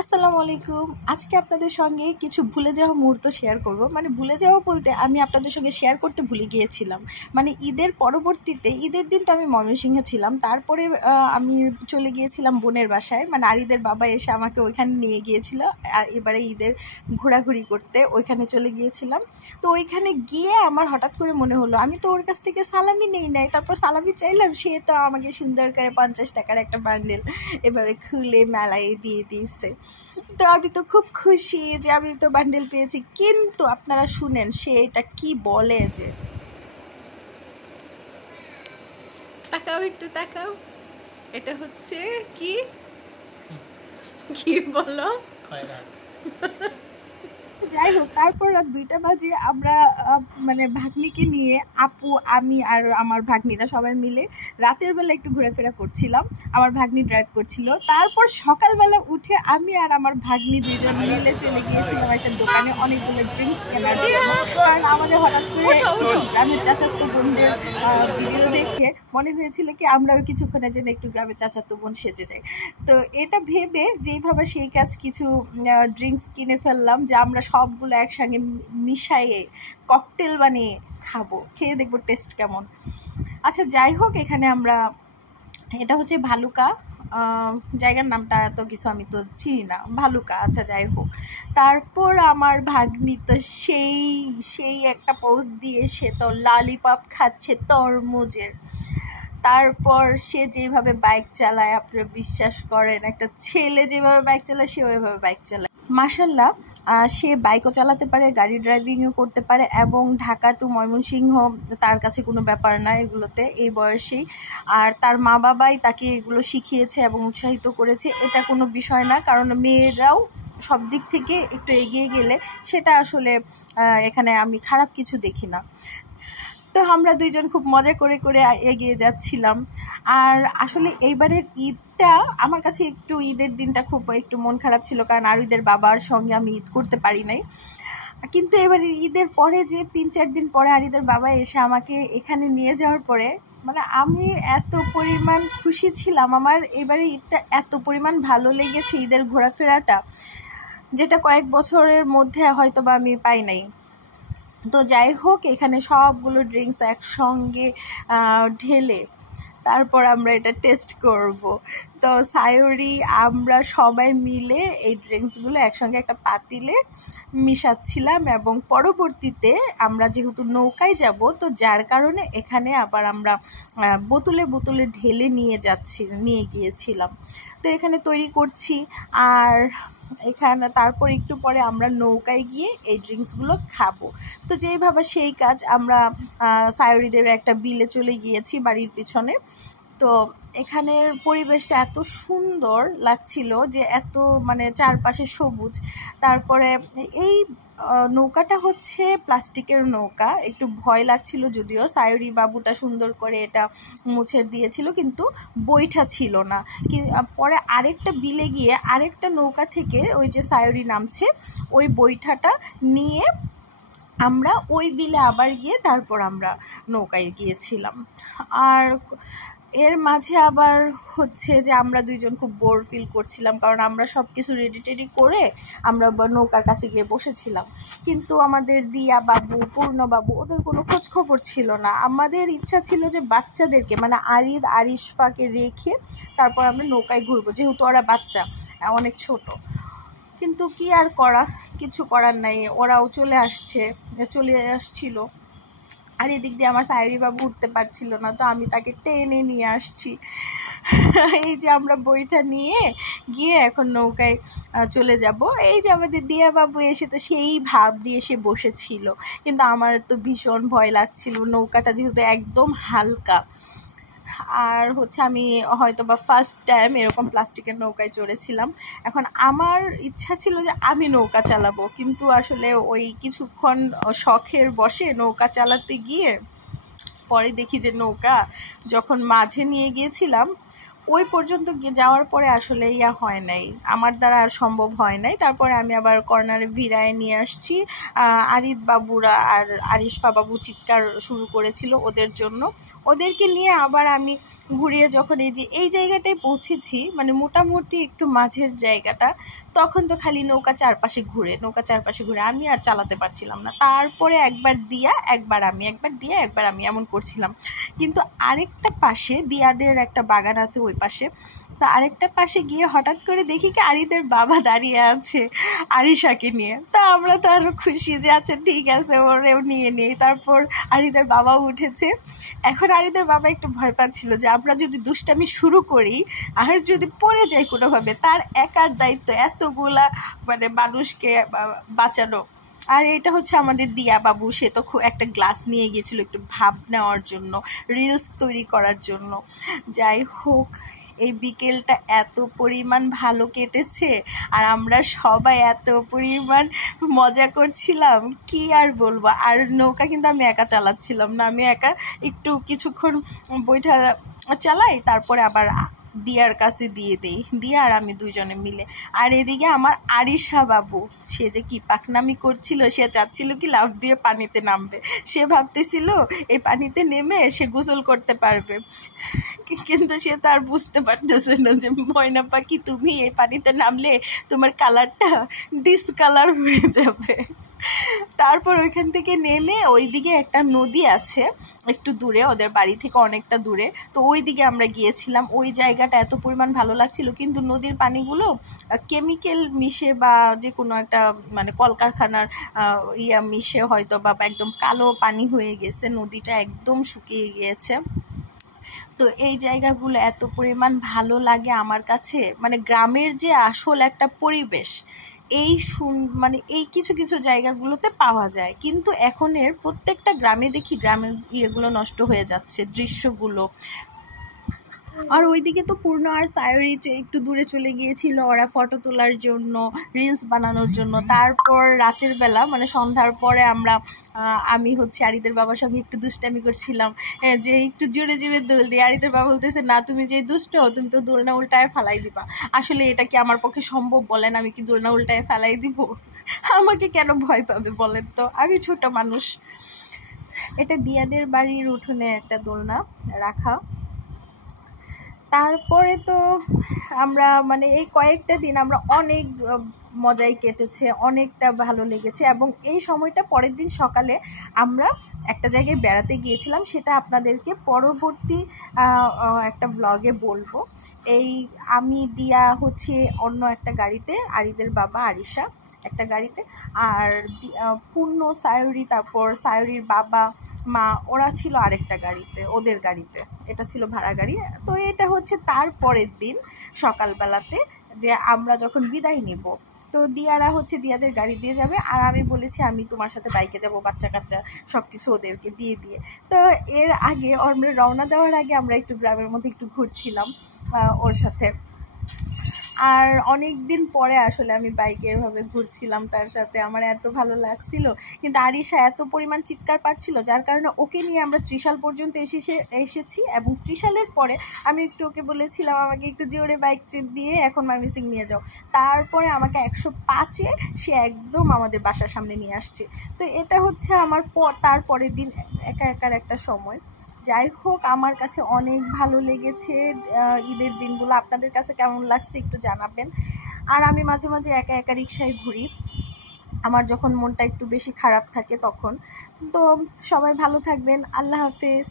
আসসালামু আলাইকুম। আজকে আপনাদের সঙ্গে কিছু ভুলে যাওয়া মুহূর্ত শেয়ার করব। মানে ভুলে যাওয়া বলতে আমি আপনাদের সঙ্গে শেয়ার করতে ভুলে গিয়েছিলাম। মানে ঈদের পরবর্তীতে, ঈদের দিন তো আমি ময়মনসিংহে ছিলাম, তারপরে আমি চলে গিয়েছিলাম বোনের বাসায়। মানে আরিদের বাবা এসে আমাকে ওইখানে নিয়ে গিয়েছিল এবারে ঈদের ঘোরাঘুরি করতে, ওইখানে চলে গিয়েছিলাম। তো ওইখানে গিয়ে আমার হঠাৎ করে মনে হলো আমি তো ওর কাছ থেকে সালামি নেই নাই, তারপর সালামি চাইলাম, সে তো আমাকে সুন্দর করে 50 টাকার একটা বান্ডেল এভাবে খুলে মেলায় দিয়ে দিয়েছে। তো আমি তো খুব খুশি যে আমি তো বান্ডেল পেয়েছি, কিন্তু আপনারা শুনেন সে এটা কি বলে, যে তাকাও একটু তাকাও, এটা হচ্ছে কি কি বলো? যাই হোক, তারপর রাত 2টা বাজে আমরা মানে ভাগ্নিকে নিয়ে, আপু, আমি আর আমার ভাগ্নিরা সবাই মিলে রাতের বেলা একটু ঘোরাফেরা করছিলাম। আমার ভাগ্নি ড্রাইভ করছিল। তারপর সকালবেলা উঠে আমি আর আমার ভাগ্নি দুজন মিলে চলে গিয়েছিলাম একটা দোকানে অনেকগুলো ড্রিঙ্কস কেনার জন্য। কারণ আমাদের হঠাৎ করে কিছু গ্রামের চাচাতো বোনদের ভিডিও দেখে মনে হয়েছিল কি আমরাও কিছুক্ষণের জন্য একটু গ্রামের চাচাতো বোন সেজে যাই। তো এটা ভেবে যেইভাবে সেই কাজ কিছু ড্রিঙ্কস কিনে ফেললাম, যে আমরা সবগুলো একসঙ্গে মিশাইয়ে ককটেল বানিয়ে খাবো, খেয়ে দেখবো টেস্ট কেমন। আচ্ছা যাই হোক, এখানে আমরা, এটা হচ্ছে ভালুকা, জায়গার নামটা এত কিছু আমি তো চিনি না, ভালুকা। আচ্ছা যাই হোক, তারপর আমার ভাগ্নি তো সেই সেই একটা পোস্ট দিয়ে সে তো ললিপপ খাচ্ছে তরমুজের। তারপর সে যেভাবে বাইক চালায়, আপনারা বিশ্বাস করেন, একটা ছেলে যেভাবে বাইক চালায় সে ওইভাবে বাইক চালায়। মাশাল্লাহ, সে বাইকও চালাতে পারে, গাড়ি ড্রাইভিংও করতে পারে, এবং ঢাকা টু ময়মনসিংহ তার কাছে কোনো ব্যাপার না এগুলোতে, এই বয়সেই। আর তার মা বাবাই তাকে এগুলো শিখিয়েছে এবং উৎসাহিত করেছে, এটা কোনো বিষয় না। কারণ মেয়েরাও সব দিক থেকে একটু এগিয়ে গেলে সেটা আসলে এখানে আমি খারাপ কিছু দেখি না। তো আমরা দুইজন খুব মজা করে করে এগিয়ে যাচ্ছিলাম। আর আসলে এইবারের ঈদটা আমার কাছে একটু, ঈদের দিনটা খুব একটু মন খারাপ ছিল, কারণ আরুদের বাবার সঙ্গে আমি ঈদ করতে পারি নাই। কিন্তু এবারের ঈদের পরে যে 3-4 দিন পরে আরিদের বাবা এসে আমাকে এখানে নিয়ে যাওয়ার পরে, মানে আমি এত পরিমাণ খুশি ছিলাম। আমার এবারে ঈদটা এত পরিমাণ ভালো লেগেছে, ঈদের ঘোরাফেরাটা, যেটা কয়েক বছরের মধ্যে হয়তো বা আমি পাই নাই। তো যাই হোক, এখানে সবগুলো ড্রিঙ্কস একসঙ্গে ঢেলে তারপর আমরা এটা টেস্ট করব। তো সায়রি আমরা সবাই মিলে এই ড্রিঙ্কসগুলো একসঙ্গে একটা পাতিলে মিশাচ্ছিলাম, এবং পরবর্তীতে আমরা যেহেতু নৌকায় যাব, তো যার কারণে এখানে আবার আমরা বোতলে বোতলে ঢেলে নিয়ে গিয়েছিলাম। তো এখানে তৈরি করছি, আর এখানে তারপর একটু পরে আমরা নৌকায় গিয়ে এই ড্রিঙ্কসগুলো খাবো। তো যেইভাবে সেই কাজ, আমরা সায়রিদের একটা বিলে চলে গিয়েছি বাড়ির পিছনে। তো এখানের পরিবেশটা এত সুন্দর লাগছিল, যে এত মানে চারপাশে সবুজ। তারপরে এই নৌকাটা হচ্ছে প্লাস্টিকের নৌকা, একটু ভয় লাগছিল, যদিও সায়রি বাবুটা সুন্দর করে এটা মুছে দিয়েছিল, কিন্তু বইটা ছিল না। পরে আরেকটা বিলে গিয়ে আরেকটা নৌকা থেকে ওই যে সায়রি নামছে, ওই বইটাটা নিয়ে আমরা ওই বিলে আবার গিয়ে তারপর আমরা নৌকায় গিয়েছিলাম। আর এর মাঝে আবার হচ্ছে যে আমরা দুইজন খুব বোর ফিল করছিলাম, কারণ আমরা সব কিছু রেডি টেডি করে আমরা নৌকার কাছে গিয়ে বসেছিলাম, কিন্তু আমাদের দিয়া বাবু, পূর্ণ বাবু, ওদের কোনো খোঁজ খবর ছিল না। আমাদের ইচ্ছা ছিল যে বাচ্চাদেরকে, মানে আরিশফাকে রেখে তারপর আমরা নৌকায় ঘুরবো, যেহেতু ওরা বাচ্চা, অনেক ছোট। কিন্তু কি আর করা, কিছু করার নাই, ওরাও চলে আসছিল। আর এদিক দিয়ে আমার সায়রি বাবু উঠতে পারছিল না, তো আমি তাকে টেনে নিয়ে আসছি। এই যে আমরা বইটা নিয়ে গিয়ে এখন নৌকায় চলে যাব। এই যে আমাদের দিয়া বাবু এসে তো সেই ভাব দিয়ে এসে বসেছিল, কিন্তু আমার তো ভীষণ ভয় লাগছিল, নৌকাটা যেহেতু একদম হালকা। আর হচ্ছে আমি হয়তো বা ফার্স্ট টাইম এরকম প্লাস্টিকের নৌকায় চড়েছিলাম। এখন আমার ইচ্ছা ছিল যে আমি নৌকা চালাবো, কিন্তু আসলে ওই কিছুক্ষণ শখের বশে নৌকা চালাতে গিয়ে পরে দেখি যে নৌকা যখন মাঝে নিয়ে গিয়েছিলাম, ওই পর্যন্ত যাওয়ার পরে আসলে ইয়া হয় নাই, আমার দ্বারা আর সম্ভব হয় নাই। তারপরে আমি আবার কর্নারে ভিড়ায় নিয়ে আসছি। আরিদ বাবুরা আর আরিশফা বাবু চিৎকার শুরু করেছিল ওদের জন্য, ওদেরকে নিয়ে আবার আমি ঘুরিয়ে যখন এই জায়গাটায় পৌঁছেছি, মানে মোটামুটি একটু মাঝের জায়গাটা, তখন তো খালি নৌকা চারপাশে ঘুরে আমি আর চালাতে পারছিলাম না। তারপরে একবার দিয়া একবার আমি, একবার দিয়া একবার আমি এমন করছিলাম। কিন্তু আরেকটা পাশে দিয়াদের একটা বাগান আছে ওই পাশে, তো আরেকটা পাশে গিয়ে হঠাৎ করে দেখি কি আরিদের বাবা দাঁড়িয়ে আছে আরিশাকে নিয়ে। তা আমরা তো আরো খুশি যে আচ্ছা ঠিক আছে ওরেও নিয়ে নিই। তারপর আরিদের বাবাও উঠেছে। এখন আরিদের বাবা একটু ভয় পাচ্ছিল যে আমরা যদি দুষ্টামি শুরু করি আর যদি পড়ে যাই কোনোভাবে, তার একার দায়িত্ব এতগুলা মানে মানুষকে বাঁচানো। আর এটা হচ্ছে আমাদের দিয়া বাবু, সে তো খুব একটা গ্লাস নিয়ে গিয়েছিল একটু ভাব নেওয়ার জন্য, রিলস তৈরি করার জন্য। যাই হোক, এই বিকেলটা এত পরিমাণ ভালো কেটেছে আর আমরা সবাই এত পরিমাণ মজা করছিলাম, কি আর বলবো। আর নৌকা কিন্তু আমি একা চালাচ্ছিলাম না, আমি একা একটু কিছুক্ষণ বৈঠা চালাই, তারপরে আবার দিয়ার কাছে দিয়ে দেই, দিয়া আর আমি দুইজনে মিলে। আর এদিকে আমার আরিশা বাবু, সে যে কি পাকনামি করছিল, সে চাচ্ছিল কি লাফ দিয়ে পানিতে নামবে, সে ভাবতেছিল এই পানিতে নেমে সে গোসল করতে পারবে, কিন্তু সে তার বুঝতে পারতেছে না যে ময়না পাখি তুমি এই পানিতে নামলে তোমার কালারটা ডিসকালার হয়ে যাবে। তারপর ওইখান থেকে নেমে ওইদিকে একটা নদী আছে একটু দূরে, ওদের বাড়ি থেকে অনেকটা দূরে, তো ওই দিকে আমরা গিয়েছিলাম। ওই জায়গাটা এত পরিমাণ ভালো লাগছিল, কিন্তু নদীর পানিগুলো কেমিক্যাল মিশে বা যে কোনো একটা মানে কলকারখানার ইয়া মিশে হয়তো বা একদম কালো পানি হয়ে গেছে, নদীটা একদম শুকিয়ে গিয়েছে। তো এই জায়গাগুলো এত পরিমাণ ভালো লাগে আমার কাছে, মানে গ্রামের যে আসল একটা পরিবেশ এই মানে এই কিছু কিছু জায়গাগুলোতে পাওয়া যায়, কিন্তু এখনের প্রত্যেকটা গ্রামে দেখি গ্রামের ইয়েগুলো নষ্ট হয়ে যাচ্ছে, দৃশ্যগুলো। আর ওইদিকে তো পূর্ণ আর সায়রি একটু দূরে চলে গিয়েছিল ওরা ফটো তোলার জন্য, রিলস বানানোর জন্য। তারপর রাতের বেলা মানে সন্ধ্যার পরে আমি হচ্ছে আরিদের বাবার সঙ্গে একটু দুষ্টামি করছিলাম যে একটু জোরে জোরে দোল দিয়ে। আরিদের বাবা বলতেছে না তুমি যে দুষ্ট, তুমি তো দোলনা উল্টায় ফেলাই দিবা। আসলে এটা কি আমার পক্ষে সম্ভব বলেন, আমি কি দোলনা উল্টায় ফেলাই দিব? আমাকে কেন ভয় পাবে বলেন তো, আমি ছোট মানুষ। এটা দিয়াদের বাড়ির উঠোনে একটা দোলনা রাখা। তারপরে তো আমরা মানে এই কয়েকটা দিন আমরা অনেক মজাই কেটেছে, অনেকটা ভালো লেগেছে। এবং এই সময়টা পরের দিন সকালে আমরা একটা জায়গায় বেড়াতে গিয়েছিলাম, সেটা আপনাদেরকে পরবর্তী একটা ব্লগে বলবো। আমি দিয়া হচ্ছে অন্য একটা গাড়িতে, আরিদের বাবা আরিশা একটা গাড়িতে, আর পূর্ণ সায়রি তারপর সায়রির বাবা মা ওরা ছিল আরেকটা গাড়িতে, ওদের গাড়িতে, এটা ছিল ভাড়া গাড়ি। তো এটা হচ্ছে তার পরের দিন সকালবেলাতে যে আমরা যখন বিদায় নিব, তো দিয়ারা হচ্ছে দিয়াদের গাড়ি দিয়ে যাবে, আর আমি বলেছি আমি তোমার সাথে বাইকে যাব, বাচ্চা কাচ্চা সব কিছু ওদেরকে দিয়ে দিয়ে। তো এর আগে আমরা রওনা দেওয়ার আগে আমরা একটু গ্রামের মধ্যে একটু ঘুরছিলাম ওর সাথে। আর অনেক দিন পরে আসলে আমি বাইকে এভাবে ঘুরছিলাম তার সাথে, আমার এত ভালো লাগছিল। কিন্তু আরিশা এত পরিমাণ চিৎকার পাচ্ছিল, যার কারণে ওকে নিয়ে আমরা ত্রিশাল পর্যন্ত এসেছি। এবং ত্রিশালের পরে আমি একটু ওকে বলেছিলাম আমাকে একটু জোরে বাইক দিয়ে এখন ময়মনসিং নিয়ে যাও। তারপরে আমাকে 105-এ সে একদম আমাদের বাসার সামনে নিয়ে আসছে। তো এটা হচ্ছে আমার তারপরের দিন একা একার একটা সময়। যাই হোক, আমার কাছে অনেক ভালো লেগেছে ঈদের দিনগুলো। আপনাদের কাছে কেমন লাগছে একটু জানাবেন। আর আমি মাঝে মাঝে একা একা রিক্সায় ঘুরি আমার যখন মনটা একটু বেশি খারাপ থাকে তখন। তো সবাই ভালো থাকবেন, আল্লাহ হাফেজ।